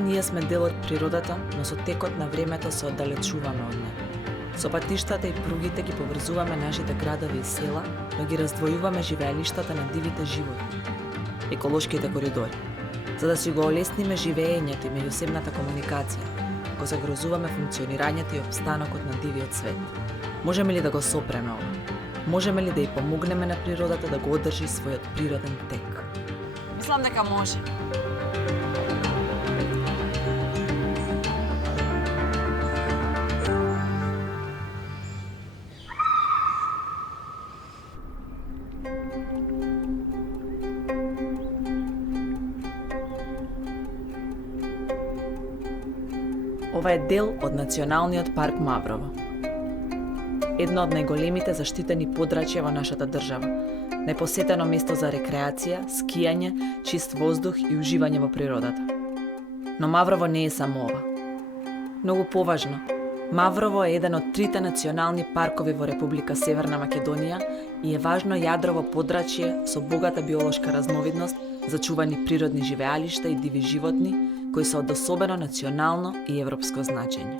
ние сме дел од природата, но со текот на времето се оддалечуваме од неа. Со патиштата и пругите ги поврзуваме нашите градови и села, но ги раздвојуваме живеелиштата на дивите животни. Еколошките коридори. За да си го олесниме живеењето и меѓусебната комуникација, го загрозуваме функционирањето и опстанокот на дивиот свет. Можеме ли да го сопреме ова? Можеме ли да ја помогнеме на природата да го одржи својот природен тек? Мислам дека може. Ова е дел од Националниот парк Маврово. Едно од најголемите заштитени подрачја во нашата држава, најпосетено место за рекреација, скијање, чист воздух и уживање во природата. Но Маврово не е само ова. Многу поважно, Маврово е еден од трите национални паркови во Република Северна Македонија и е важно јадрово подрачје со богата биолошка разновидност, зачувани природни живеалишта и диви животни, кои се од особено национално и европско значење.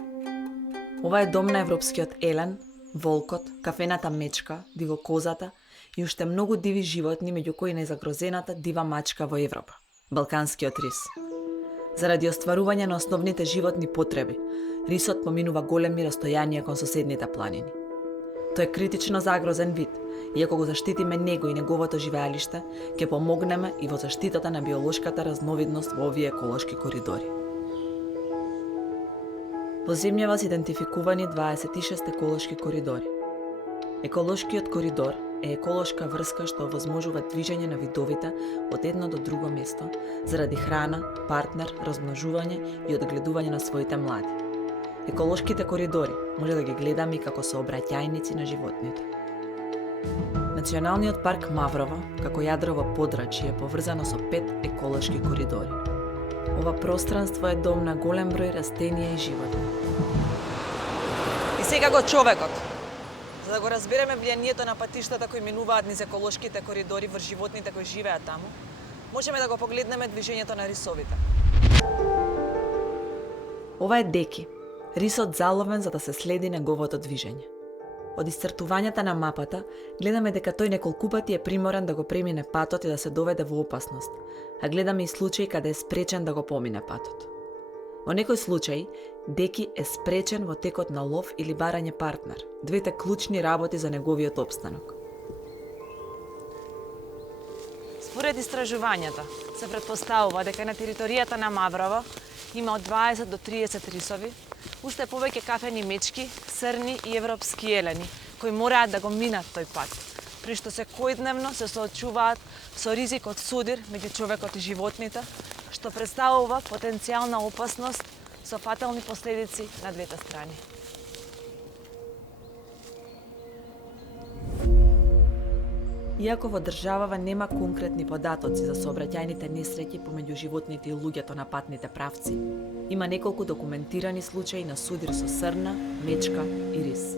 Ова е дом на европскиот елен, волкот, кафената мечка, дивокозата и уште многу диви животни, меѓу кои најзагрозената дива мачка во Европа – балканскиот рис. Заради остварување на основните животни потреби, рисот поминува големи растојанија кон соседните планини. Тој е критично загрозен вид, и ако го заштитиме него и неговото живеалиште, ќе помогнеме и во заштитата на биолошката разновидност во овие еколошки коридори. Во земјава се идентификувани 26 еколошки коридори. Еколошкиот коридор е еколошка врска што овозможува движење на видовите од едно до друго место заради храна, партнер, размножување и одгледување на своите млади. Еколошките коридори може да ги гледаме и како сообраќајници на животните. Националниот парк Маврово, како јадрово подрачје, е поврзано со 5 еколошки коридори. Ова пространство е дом на голем број растенија и животни. И сега го човекот. За да го разбереме влијанието на патиштата кои минуваат низ еколошките коридори врз животните кои живеат таму, можеме да го погледнеме движењето на рисовите. Ова е Деки, рисот заловен за да се следи неговото движење. Од исцртувањата на мапата, гледаме дека тој неколку пати е приморен да го премине патот и да се доведе во опасност, а гледаме и случаи каде е спречен да го помине патот. Во некој случај, Деки е спречен во текот на лов или барање партнер, двете клучни работи за неговиот опстанок. Според истражувањата, се претпоставува дека на територијата на Маврово има од 20 до 30 рисови, уште повеќе кафени мечки, срни и европски елени, кои мораат да го минат тој пат, при што секојдневно се соочуваат со ризик од судир меѓу човекот и животните, што представува потенцијална опасност со фатални последици на двете страни. Иако во државава нема конкретни податоци за сообраќајните несреќи помеѓу животните и луѓето на патните правци, има неколку документирани случаи на судир со срна, мечка и рис.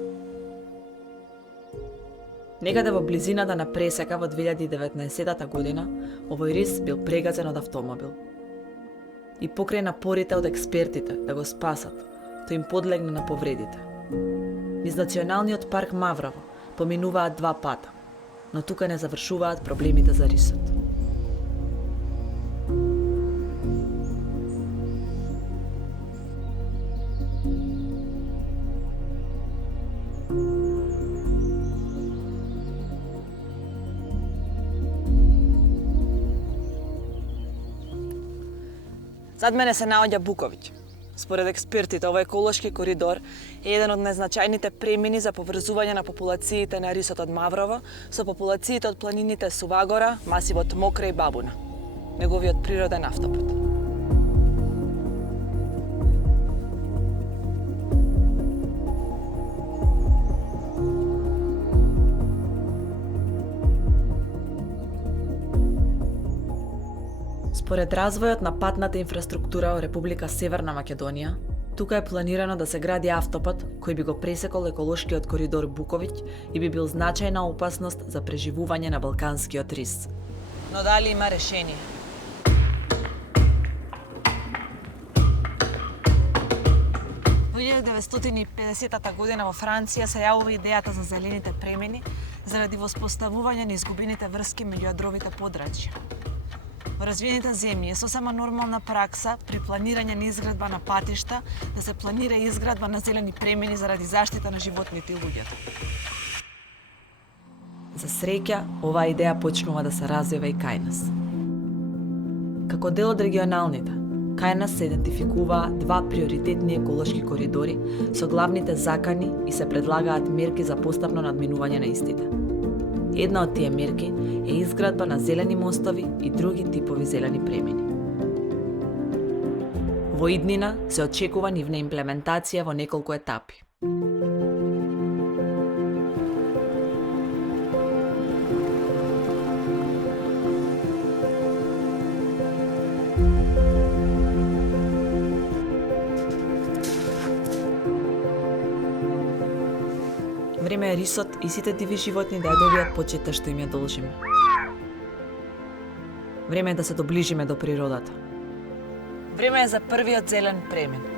Некаде во близината на пресека во 2019 година, овој рис бил прегазен од автомобил. И покрај напорите од експертите да го спасат, тој им подлегна на повредите. Низ Националниот парк Маврово поминуваат 2 пата, но тука не завршуваат проблемите за рисот. Зад мене се наоѓа Буковиќ. Според експертите, овој еколошки коридор е еден од најзначајните премини за поврзување на популациите на рисот од Маврово со популациите од планините Сувагора, масивот Мокра и Бабуна, неговиот природен автопат. Според развојот на патната инфраструктура во Република Северна Македонија, тука е планирано да се гради автопат кој би го пресекол еколошкиот коридор Буковиќ и би бил значајна опасност за преживување на балканскиот рис. Но дали има решение? 1950 година во Франција се јавува идејата за зелените премини заради воспоставување на изгубените врски меѓу јадровите подрачја. Во развиените земји е сосема нормална пракса при планирање на изградба на патишта да се планира изградба на зелени премини заради заштита на животните и луѓето. За среќа, оваа идеја почнува да се развива и кај нас. Како дел од регионалните, кај нас се идентификуваа два приоритетни еколошки коридори со главните закани и се предлагаат мерки за постапно надминување на истите. Една од тие мерки е изградба на зелени мостови и други типови зелени премини. Во иднина се очекува нивна имплементација во неколку етапи. Време е рисот и сите диви животни да ја добијат почета што им ја должиме. Време е да се доближиме до природата. Време е за првиот зелен премин.